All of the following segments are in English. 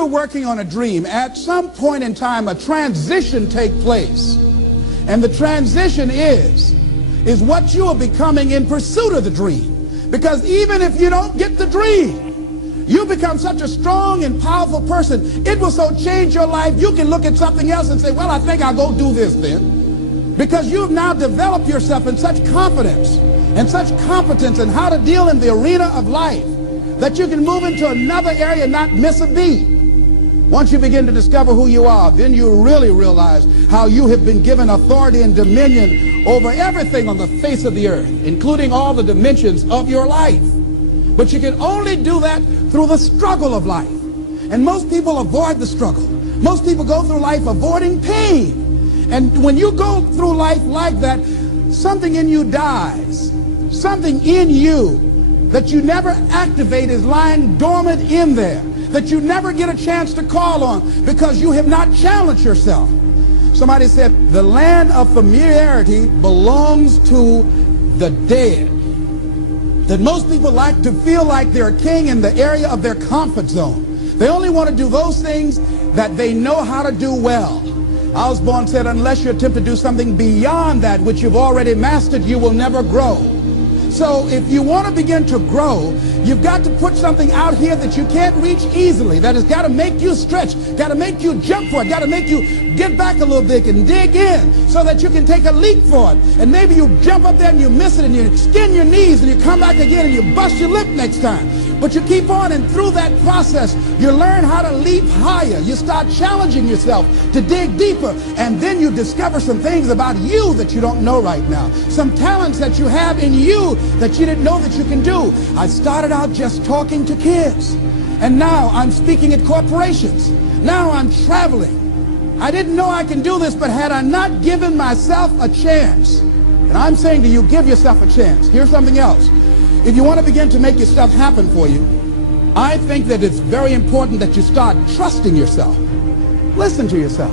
you're working on a dream, at some point in time, a transition takes place. And the transition is what you are becoming in pursuit of the dream. Because even if you don't get the dream, you become such a strong and powerful person, it will so change your life, you can look at something else and say, well, I think I'll go do this then. Because you've now developed yourself in such confidence and such competence in how to deal in the arena of life that you can move into another area and not miss a beat. Once you begin to discover who you are, then you really realize how you have been given authority and dominion over everything on the face of the earth, including all the dimensions of your life. But you can only do that through the struggle of life. And most people avoid the struggle. Most people go through life avoiding pain. And when you go through life like that, something in you dies. Something in you that you never activate is lying dormant in there, that you never get a chance to call on because you have not challenged yourself. Somebody said the land of familiarity belongs to the dead. That most people like to feel like they're a king in the area of their comfort zone. They only want to do those things that they know how to do well. Osborne said, unless you attempt to do something beyond that which you've already mastered, you will never grow. So if you want to begin to grow, you've got to put something out here that you can't reach easily, that has got to make you stretch, got to make you jump for it, got to make you get back a little bit and dig in so that you can take a leap for it. And maybe you jump up there and you miss it and you skin your knees and you come back again and you bust your lip next time. But you keep on, and through that process, you learn how to leap higher. You start challenging yourself to dig deeper, and then you discover some things about you that you don't know right now. Some talents that you have in you that you didn't know that you can do. I started out just talking to kids, and now I'm speaking at corporations. Now I'm traveling. I didn't know I can do this, but had I not given myself a chance, and I'm saying to you, give yourself a chance. Here's something else. If you want to begin to make your stuff happen for you, I think that it's very important that you start trusting yourself. Listen to yourself.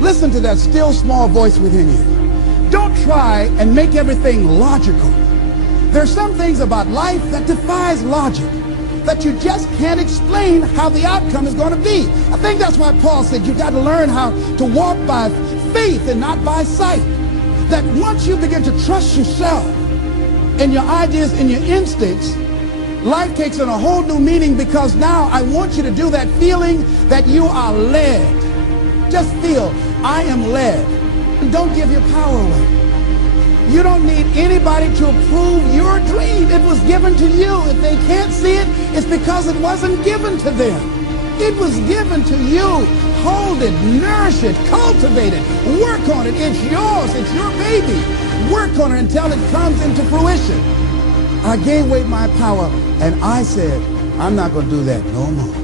Listen to that still small voice within you. Don't try and make everything logical. There's some things about life that defies logic, that you just can't explain how the outcome is going to be. I think that's why Paul said you've got to learn how to walk by faith and not by sight. That once you begin to trust yourself and your ideas and your instincts, life takes on a whole new meaning, because now I want you to do that feeling that you are led. Just feel, I am led. And don't give your power away. You don't need anybody to approve your dream. It was given to you. If they can't see it, it's because it wasn't given to them. It was given to you. Hold it, nourish it, cultivate it, work on it. It's yours, it's your baby. Work on it until it comes into fruition. I gave away my power, and I said, I'm not going to do that no more.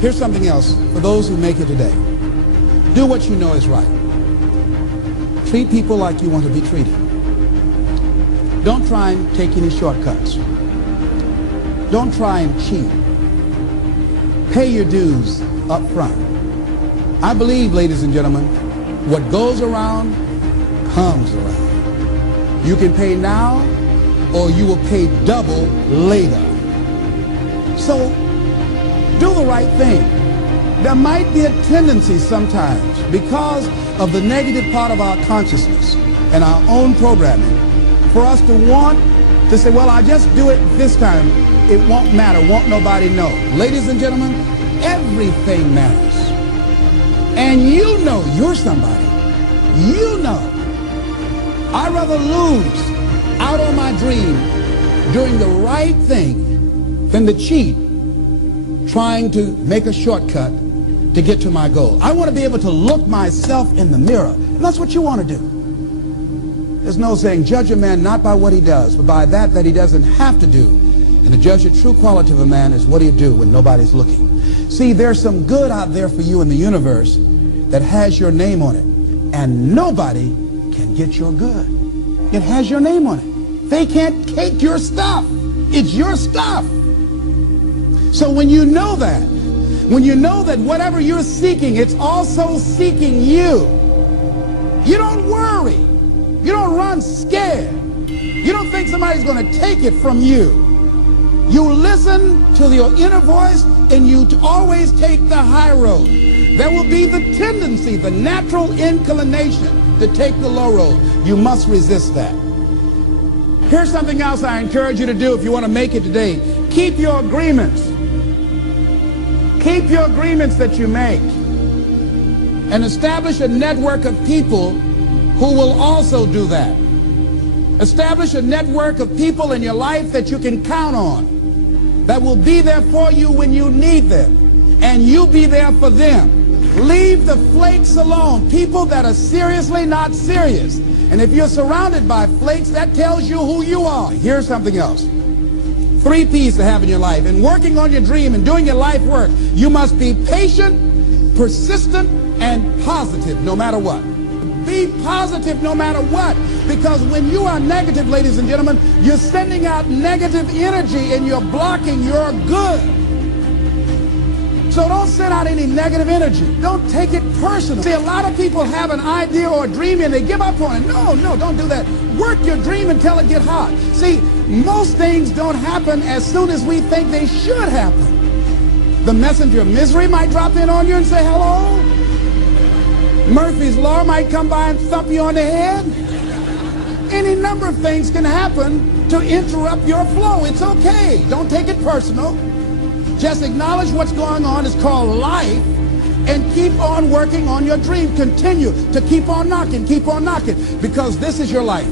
Here's something else for those who make it today. Do what you know is right. Treat people like you want to be treated. Don't try and take any shortcuts. Don't try and cheat. Pay your dues up front. I believe, ladies and gentlemen, what goes around comes around. You can pay now, or you will pay double later. So do the right thing. There might be a tendency sometimes, because of the negative part of our consciousness and our own programming, for us to want to say, well, I'll just do it this time. It won't matter. Won't nobody know. Ladies and gentlemen, everything matters. And you know you're somebody. You know. I'd rather lose out on my dream doing the right thing than to cheat trying to make a shortcut to get to my goal. I want to be able to look myself in the mirror. And that's what you want to do. There's no saying, judge a man not by what he does, but by that he doesn't have to do. And to judge the true quality of a man is what do you do when nobody's looking. See, there's some good out there for you in the universe that has your name on it. And nobody can get your good. It has your name on it. They can't take your stuff. It's your stuff. So when you know that whatever you're seeking, it's also seeking you, you don't worry. You don't run scared. You don't think somebody's going to take it from you. You listen to your inner voice and you always take the high road. There will be the tendency, the natural inclination to take the low road. You must resist that. Here's something else I encourage you to do if you want to make it today. Keep your agreements. Keep your agreements that you make. And establish a network of people who will also do that. Establish a network of people in your life that you can count on, that will be there for you when you need them, and you be there for them. Leave the flakes alone, people that are seriously not serious. And if you're surrounded by flakes, that tells you who you are. Here's something else. 3 P's to have in your life. In working on your dream and doing your life work, you must be patient, persistent, and positive no matter what. Be positive no matter what, because when you are negative, ladies and gentlemen, you're sending out negative energy and you're blocking your good. So don't send out any negative energy. Don't take it personal. See, a lot of people have an idea or a dream and they give up on it. No, don't do that. Work your dream until it gets hot. See, most things don't happen as soon as we think they should happen. The messenger of misery might drop in on you and say hello. Murphy's Law might come by and thump you on the head. Any number of things can happen to interrupt your flow. It's okay. Don't take it personal. Just acknowledge what's going on. It's called life. And keep on working on your dream. Continue to keep on knocking, because this is your life.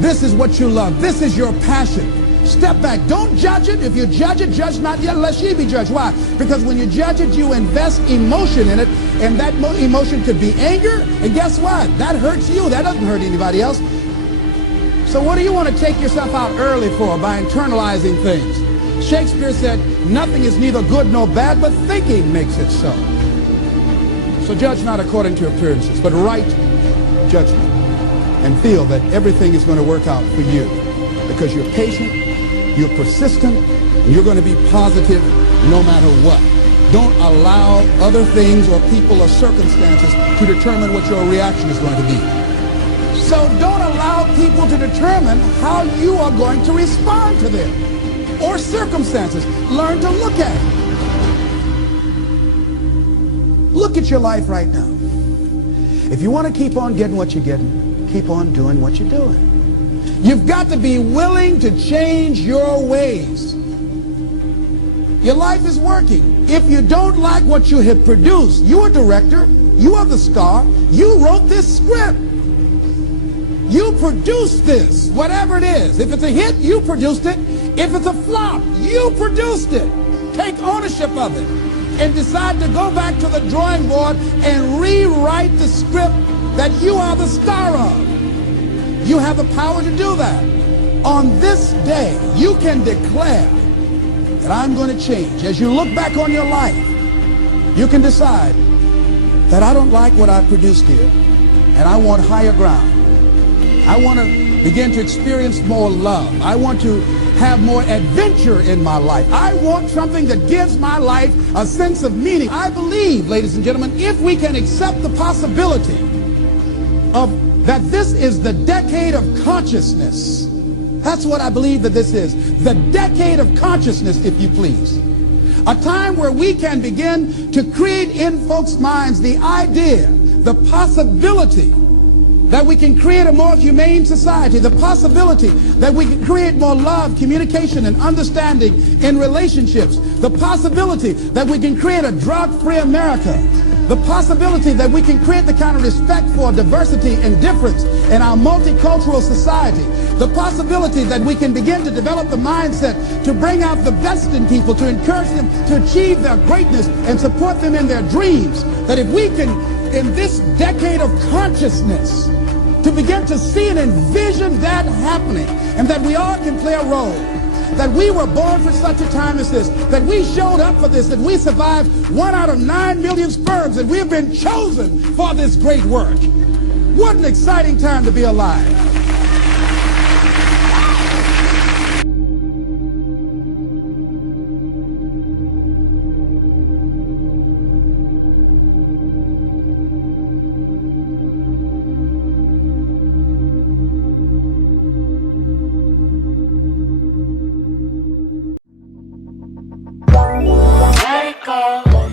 This is what you love. This is your passion. Step back. Don't judge it. If you judge it, judge not yet, lest ye be judged. Why? Because when you judge it, you invest emotion in it, and that emotion could be anger, and guess what? That hurts you. That doesn't hurt anybody else. So what do you want to take yourself out early for by internalizing things? Shakespeare said, nothing is neither good nor bad, but thinking makes it so. So judge not according to appearances, but right judgment, and feel that everything is going to work out for you because you're patient, you're persistent, and you're going to be positive no matter what. Don't allow other things or people or circumstances to determine what your reaction is going to be. So don't allow people to determine how you are going to respond to them or circumstances. Learn to look at it. Look at your life right now. If you want to keep on getting what you're getting, keep on doing what you're doing. You've got to be willing to change your ways. Your life is working. If you don't like what you have produced, you're a director, you are the star, you wrote this script. You produced this, whatever it is. If it's a hit, you produced it. If it's a flop, you produced it. Take ownership of it and decide to go back to the drawing board and rewrite the script that you are the star of. You have the power to do that. On this day, you can declare that I'm going to change. As you look back on your life, you can decide that I don't like what I produced here, and I want higher ground. I want to begin to experience more love. I want to have more adventure in my life. I want something that gives my life a sense of meaning. I believe, ladies and gentlemen, if we can accept the possibility of that this is the decade of consciousness. That's what I believe that this is. The decade of consciousness, if you please. A time where we can begin to create in folks' minds the idea, the possibility that we can create a more humane society, the possibility that we can create more love, communication, and understanding in relationships, the possibility that we can create a drug-free America, the possibility that we can create the kind of respect for diversity and difference in our multicultural society, the possibility that we can begin to develop the mindset to bring out the best in people, to encourage them to achieve their greatness and support them in their dreams, that if we can, in this decade of consciousness, to begin to see and envision that happening, and that we all can play a role, that we were born for such a time as this, that we showed up for this, that we survived 1 out of 9 million sperms, that we have been chosen for this great work. What an exciting time to be alive. call.